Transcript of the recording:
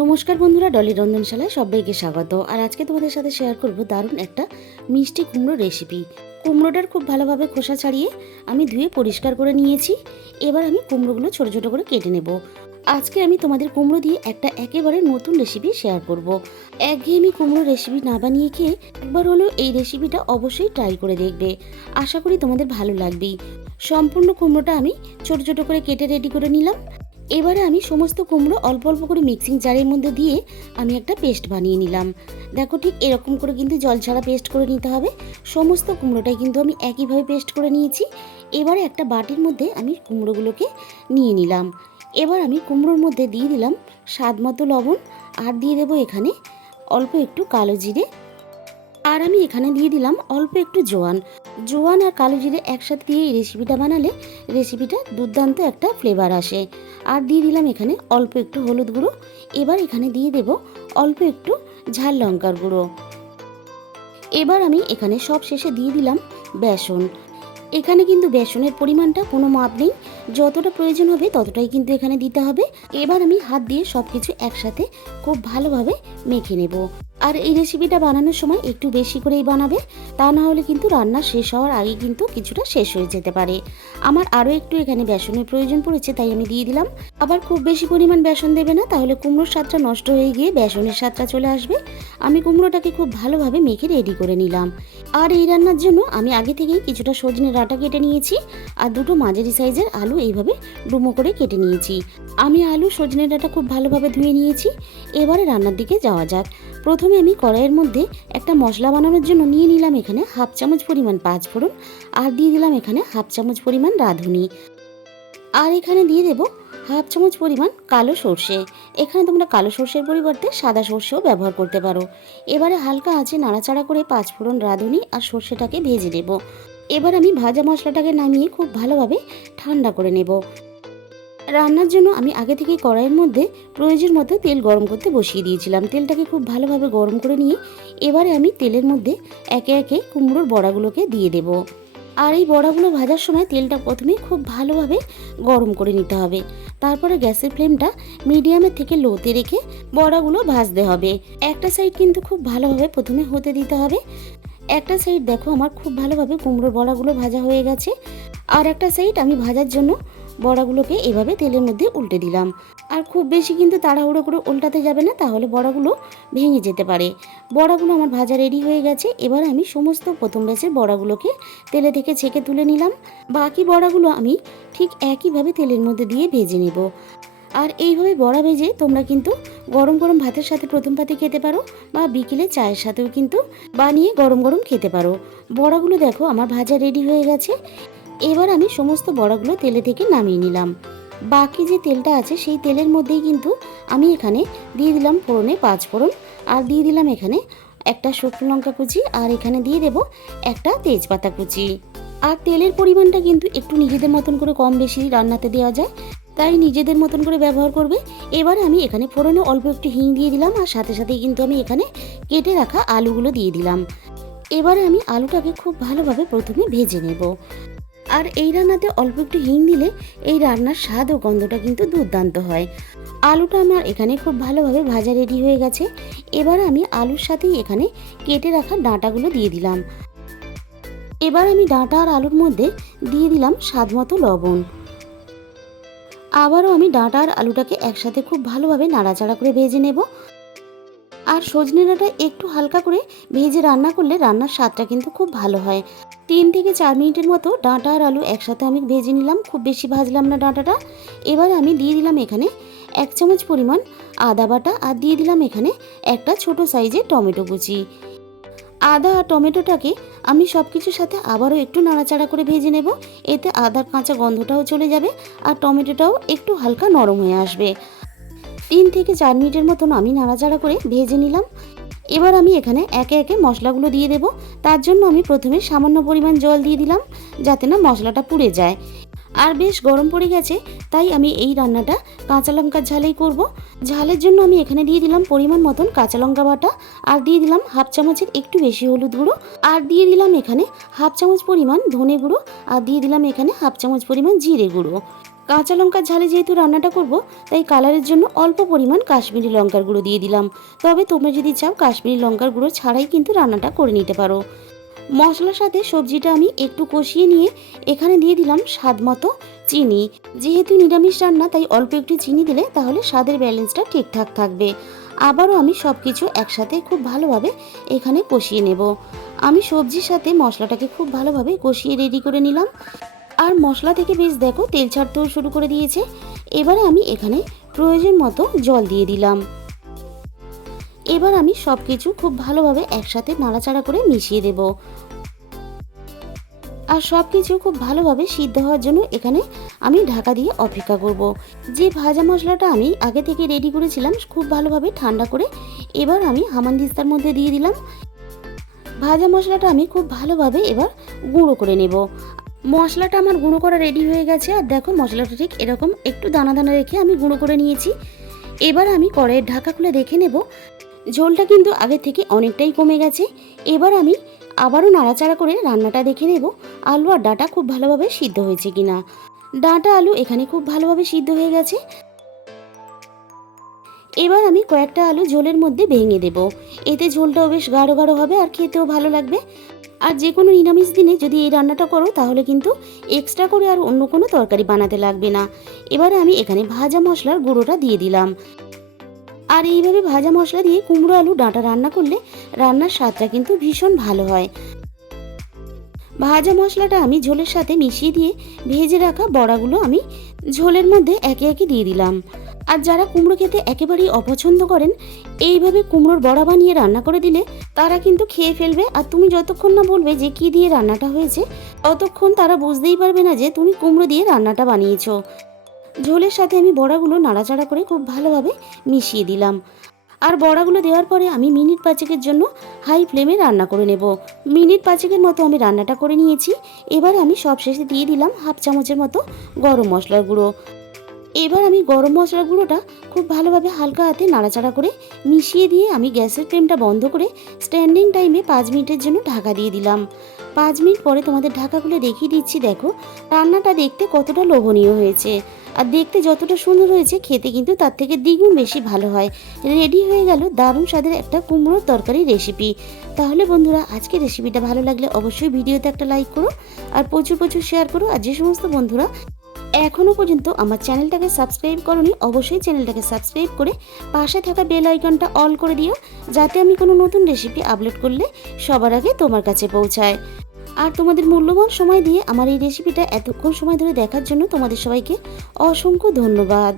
নমস্কার বন্ধুরা, ডলি রন্ধনশালায় সবাইকে স্বাগত। আর আজকে তোমাদের সাথে শেয়ার করব দারুণ একটা মিষ্টি কুমড়ো রেসিপি কুমড়োটার খুব ভালোভাবে খোসা ছাড়িয়ে আমি ধুয়ে পরিষ্কার করে নিয়েছি। এবার আমি কুমড়োগুলো ছোট ছোট করে কেটে নেব। আজকে আমি তোমাদের কুমড়ো দিয়ে একটা একেবারে নতুন রেসিপি শেয়ার করব। একঘেয়েমি কুমড়ো রেসিপি না বানিয়ে খেয়ে একবার হলেও এই রেসিপিটা অবশ্যই ট্রাই করে দেখবে। আশা করি তোমাদের ভালো লাগবেই। সম্পূর্ণ কুমড়োটা আমি ছোট ছোট করে কেটে রেডি করে নিলাম। এবারে আমি সমস্ত কুমড়ো অল্প অল্প করে মিক্সিং জারের মধ্যে দিয়ে আমি একটা পেস্ট বানিয়ে নিলাম। দেখো ঠিক এরকম করে কিন্তু জল ছাড়া পেস্ট করে নিতে হবে। সমস্ত কুমড়োটাই কিন্তু আমি একইভাবে পেস্ট করে নিয়েছি। এবারে একটা বাটির মধ্যে আমি কুমড়োগুলোকে নিয়ে নিলাম। এবার আমি কুমড়োর মধ্যে দিয়ে দিলাম স্বাদ মতো লবণ আর দিয়ে দেবো এখানে অল্প একটু কালো জিরে। আর আমি এখানে দিয়ে দিলাম অল্প একটু জোয়ান। জোয়ান আর কালো জিরে একসাথে দিয়ে এই রেসিপিটা বানালে রেসিপিটা দুর্দান্ত একটা ফ্লেভার আসে। আর দিয়ে দিলাম এখানে অল্প একটু হলুদ গুঁড়ো। এবার এখানে দিয়ে দেব অল্প একটু ঝাল লঙ্কার গুঁড়ো। এবার আমি এখানে সব শেষে দিয়ে দিলাম বেসন। এখানে কিন্তু বেসনের পরিমাণটা কোনো মাপ নেই। যতটা প্রয়োজন হবে ততটাই কিন্তু এখানে দিতে হবে। এবার আমি হাত দিয়ে সব কিছু একসাথে খুব ভালোভাবে মেখে নেব। আর এই রেসিপিটা বানানোর সময় একটু বেশি করেই বানাবে। তা না হলে কিন্তু রান্না শেষ হওয়ার আগে কিন্তু কিছুটা শেষ হয়ে যেতে পারে। আমার আরও একটু এখানে বেসনের প্রয়োজন পড়েছে, তাই আমি দিয়ে দিলাম। আবার খুব বেশি পরিমাণ বেসন দেবে না, তাহলে কুমড়োর স্বাদটা নষ্ট হয়ে গিয়ে বেসনের স্বাদটা চলে আসবে। আমি কুমড়োটাকে খুব ভালোভাবে মেখে রেডি করে নিলাম। আর এই রান্নার জন্য আমি আগে থেকেই কিছুটা সজনে ডাঁটা কেটে নিয়েছি, আর দুটো মাঝারি সাইজের আলু এইভাবে ডুমো করে কেটে নিয়েছি। আমি আলু সজনে ডাঁটা খুব ভালোভাবে ধুয়ে নিয়েছি। এবারে রান্নার দিকে যাওয়া যাক। প্রথমে আমি কড়াইয়ের মধ্যে একটা মশলা বানানোর জন্য নিয়ে নিলাম এখানে হাফ চামচ পরিমাণ পাঁচ ফোড়ন আর দিয়ে দিলাম এখানে হাফ চামচ পরিমাণ রাঁধুনি। আর এখানে দিয়ে দেব হাফ চামচ পরিমাণ কালো সর্ষে। এখানে তোমরা কালো সর্ষের পরিবর্তে সাদা সর্ষেও ব্যবহার করতে পারো। এবারে হালকা আঁচে নাড়াচাড়া করে পাঁচ ফোড়ন রাঁধুনি আর সর্ষেটাকে ভেজে নেব। এবার আমি ভাজা মশলাটাকে নামিয়ে খুব ভালোভাবে ঠান্ডা করে নেব। রান্নার জন্য আমি আগে থেকেই কড়াইয়ের মধ্যে প্রয়োজন মতো তেল গরম করতে বসিয়ে দিয়েছিলাম। তেলটাকে খুব ভালোভাবে গরম করে নিয়ে এবারে আমি তেলের মধ্যে একে একে কুমড়োর বড়াগুলোকে দিয়ে দেব। আর এই বড়াগুলো ভাজার সময় তেলটা প্রথমে খুব ভালোভাবে গরম করে নিতে হবে। তারপরে গ্যাসের ফ্লেমটা মিডিয়ামের থেকে লোতে রেখে বড়াগুলো ভাজতে হবে। একটা সাইড কিন্তু খুব ভালোভাবে প্রথমে হতে দিতে হবে। একটা সাইড দেখো আমার খুব ভালোভাবে কুমড়োর বড়াগুলো ভাজা হয়ে গেছে। আর একটা সাইড আমি ভাজার জন্য বড়াগুলোকে এভাবে তেলের মধ্যে উল্টে দিলাম। আর খুব বেশি কিন্তু তাড়াহুড়ো করে উল্টাতে যাবে না, তাহলে বড়াগুলো ভেঙে যেতে পারে। বড়াগুলো আমার ভাজা রেডি হয়ে গেছে, এবার আমি সমস্ত প্রথম ব্যাচের বড়াগুলোকে তেলে থেকে ছেঁকে তুলে নিলাম। বাকি বড়াগুলো আমি ঠিক একইভাবে তেলের মধ্যে দিয়ে ভেজে নেব। আর এইভাবে বড়া ভেজে তোমরা কিন্তু গরম গরম ভাতের সাথে প্রথম পাতে খেতে পারো, বা বিকেলে চায়ের সাথেও কিন্তু বানিয়ে গরম গরম খেতে পারো। বড়াগুলো দেখো আমার ভাজা রেডি হয়ে গেছে। এবার আমি সমস্ত বড়াগুলো তেলে থেকে নামিয়ে নিলাম। বাকি যে তেলটা আছে সেই তেলের মধ্যেই কিন্তু আমি এখানে দিয়ে দিলাম ফোড়নে পাঁচ ফোড়ন আর দিয়ে দিলাম এখানে একটা শুকনো লঙ্কা কুচি আর এখানে দিয়ে দেব একটা তেজপাতা কুচি। আর তেলের পরিমাণটা কিন্তু একটু নিজেদের মতন করে কম বেশি রান্নাতে দেওয়া যায়, তাই নিজেদের মতন করে ব্যবহার করবে। এবার আমি এখানে ফোড়নে অল্প একটু হিং দিয়ে দিলাম আর সাথে সাথেই কিন্তু আমি এখানে কেটে রাখা আলুগুলো দিয়ে দিলাম। এবারে আমি আলুটাকে খুব ভালোভাবে প্রথমে ভেজে নেব। আর এই রান্নাতে অল্প একটু হিং দিলে এই রান্নার স্বাদ ও গন্ধটা কিন্তু দুর্দান্ত হয়। আলুটা আমার এখানে খুব ভালোভাবে ভাজা রেডি হয়ে গেছে। এবার আমি আলুর সাথেই এখানে কেটে রাখা ডাঁটাগুলো দিয়ে দিলাম। এবার আমি ডাঁটা আর আলুর মধ্যে দিয়ে দিলাম স্বাদ মতো লবণ। আবারও আমি ডাঁটা আর আলুটাকে একসাথে খুব ভালোভাবে নাড়াচাড়া করে ভেজে নেব। আর সজনে ডাঁটা একটু হালকা করে ভেজে রান্না করলে রান্নার স্বাদটা কিন্তু খুব ভালো হয়। তিন থেকে চার মিনিটের মতো ডাঁটা আর আলু একসাথে আমি ভেজে নিলাম। খুব বেশি ভাজলাম না ডাঁটাটা। এবার আমি দিয়ে দিলাম এখানে এক চামচ পরিমাণ আদা বাটা আর দিয়ে দিলাম এখানে একটা ছোট সাইজের টমেটো কুচি। আদা আর টমেটোটাকে আমি সব কিছুর সাথে আবারও একটু নাড়াচাড়া করে ভেজে নেব। এতে আদার কাঁচা গন্ধটাও চলে যাবে আর টমেটোটাও একটু হালকা নরম হয়ে আসবে। তিন থেকে চার মিনিটের মতন আমি নাড়াচাড়া করে ভেজে নিলাম। এবার আমি এখানে একে একে মশলাগুলো দিয়ে দেব। তার জন্য আমি প্রথমে সামান্য পরিমাণ জল দিয়ে দিলাম, যাতে না মশলাটা পুড়ে যায়। আর বেশ গরম পড়ে গেছে, তাই আমি এই রান্নাটা কাঁচা লঙ্কার ঝালেই করব। ঝালের জন্য আমি এখানে দিয়ে দিলাম পরিমাণ মতন কাঁচা লঙ্কা বাটা, আর দিয়ে দিলাম হাফ চামচের একটু বেশি হলুদ গুঁড়ো, আর দিয়ে দিলাম এখানে হাফ চামচ পরিমাণ ধনে গুঁড়ো, আর দিয়ে দিলাম এখানে হাফ চামচ পরিমাণ জিরে গুঁড়ো। কাঁচা লঙ্কার ঝালে যেহেতু রান্নাটা করব, তাই কালারের জন্য অল্প পরিমাণ কাশ্মীরি লঙ্কার গুঁড়ো দিয়ে দিলাম। তবে তোমরা যদি চাও কাশ্মীরি লঙ্কার গুঁড়ো ছাড়াই কিন্তু রান্নাটা করে নিতে পারো। মশলার সাথে সবজিটা আমি একটু কষিয়ে নিয়ে এখানে দিয়ে দিলাম স্বাদ মতো চিনি। যেহেতু নিরামিষ রান্না, তাই অল্প একটু চিনি দিলে তাহলে স্বাদের ব্যালেন্সটা ঠিকঠাক থাকবে। আবারও আমি সব কিছু একসাথে খুব ভালোভাবে এখানে কষিয়ে নেব। আমি সবজির সাথে মশলাটাকে খুব ভালোভাবে কষিয়ে রেডি করে নিলাম। আর মশলা থেকে বেশ দেখো তেল ছাড়তেও শুরু করে দিয়েছে। এবারে আমি এখানে প্রয়োজন মতো জল দিয়ে দিলাম। এবার আমি সব কিছু খুব ভালোভাবে একসাথে নাড়াচাড়া করে মিশিয়ে দেব। আর সব কিছু খুব ভালোভাবে সিদ্ধ হওয়ার জন্য এখানে আমি ঢাকা দিয়ে অপেক্ষা করব। যে ভাজা মশলাটা আমি আগে থেকে রেডি করেছিলাম, খুব ভালোভাবে ঠান্ডা করে এবার আমি হামানদিস্তার মধ্যে দিয়ে দিলাম। ভাজা মশলাটা আমি খুব ভালোভাবে এবার গুঁড়ো করে নেব। মশলাটা আমার গুঁড়ো করা রেডি হয়ে গেছে, আর দেখো মশলাটা ঠিক এরকম একটু দানা দানা রেখে আমি গুঁড়ো করে নিয়েছি। এবার আমি কড়াইয়ের ঢাকা খুলে দেখে নেব। ঝোলটা কিন্তু আগে থেকে অনেকটাই কমে গেছে। এবার আমি আবারও নাড়াচাড়া করে রান্নাটা দেখে নেব, আলু আর ডাটা খুব ভালোভাবে সিদ্ধ হয়েছে কিনা। ডাটা, আলু এখানে খুব ভালোভাবে সিদ্ধ হয়ে গেছে। এবার আমি কয়েকটা আলু ঝোলের মধ্যে ভেঙে দেব। এতে ঝোলটাও বেশ গাঢ় গাঢ় হবে আর খেতেও ভালো লাগবে। আর যে কোনো নিরামিষ দিনে যদি এই রান্নাটা করো, তাহলে কিন্তু এক্সট্রা করে আর অন্য কোনো তরকারি বানাতে লাগবে না। এবারে আমি এখানে ভাজা মশলার গুঁড়োটা দিয়ে দিলাম। আর এইভাবে ভাজা মশলা দিয়ে কুমড়ো আলু ডাঁটা রান্না করলে রান্নার স্বাদটা কিন্তু ভীষণ ভালো হয়। ভাজা মশলাটা আমি ঝোলের সাথে মিশিয়ে দিয়ে ভেজে রাখা বড়াগুলো আমি ঝোলের মধ্যে একে একে দিয়ে দিলাম। আর যারা কুমড়ো খেতে একেবারেই অপছন্দ করেন, এইভাবে কুমড়োর বড়া বানিয়ে রান্না করে দিলে তারা কিন্তু খেয়ে ফেলবে। আর তুমি যতক্ষণ না বলবে যে কি দিয়ে রান্নাটা হয়েছে, ততক্ষণ তারা বুঝতেই পারবে না যে তুমি কুমড়ো দিয়ে রান্নাটা বানিয়েছো। ঝোলের সাথে আমি বড়াগুলো নাড়াচাড়া করে খুব ভালোভাবে মিশিয়ে দিলাম। আর বড়াগুলো দেওয়ার পরে আমি মিনিট পাঁচেকের জন্য হাই ফ্লেমে রান্না করে নেব। মিনিট পাঁচেকের মতো আমি রান্নাটা করে নিয়েছি। এবার আমি সব শেষে দিয়ে দিলাম হাফ চামচের মতো গরম মশলার গুঁড়ো। এবার আমি গরম মশলার গুঁড়োটা খুব ভালোভাবে হালকা হাতে নাড়াচাড়া করে মিশিয়ে দিয়ে আমি গ্যাসের ফ্লেমটা বন্ধ করে স্ট্যান্ডিং টাইমে পাঁচ মিনিটের জন্য ঢাকা দিয়ে দিলাম। পাঁচ মিনিট পরে তোমাদের ঢাকা খুলে দেখিয়ে দিচ্ছি, দেখো। রান্নাটা দেখতে কতটা লোভনীয় হয়েছে। আর দেখতে যতটা সুন্দর হয়েছে, খেতে কিন্তু তার থেকে দ্বিগুণ বেশি ভালো হয়। রেডি হয়ে গেল দারুণ স্বাদের একটা কুমড়োর তরকারি রেসিপি। তাহলে বন্ধুরা আজকে রেসিপিটা ভালো লাগলে অবশ্যই ভিডিওতে একটা লাইক করো আর প্রচুর প্রচুর শেয়ার করো। আর যে সমস্ত বন্ধুরা এখনও পর্যন্ত আমার চ্যানেলটাকে সাবস্ক্রাইব করনি, অবশ্যই চ্যানেলটাকে সাবস্ক্রাইব করে পাশে থাকা বেল আইকনটা অল করে দিও, যাতে আমি কোনো নতুন রেসিপি আপলোড করলে সবার আগে তোমার কাছে পৌঁছায়। আর তোমাদের মূল্যবান সময় দিয়ে আমার এই রেসিপিটা এতক্ষণ সময় ধরে দেখার জন্য তোমাদের সবাইকে অসংখ্য ধন্যবাদ।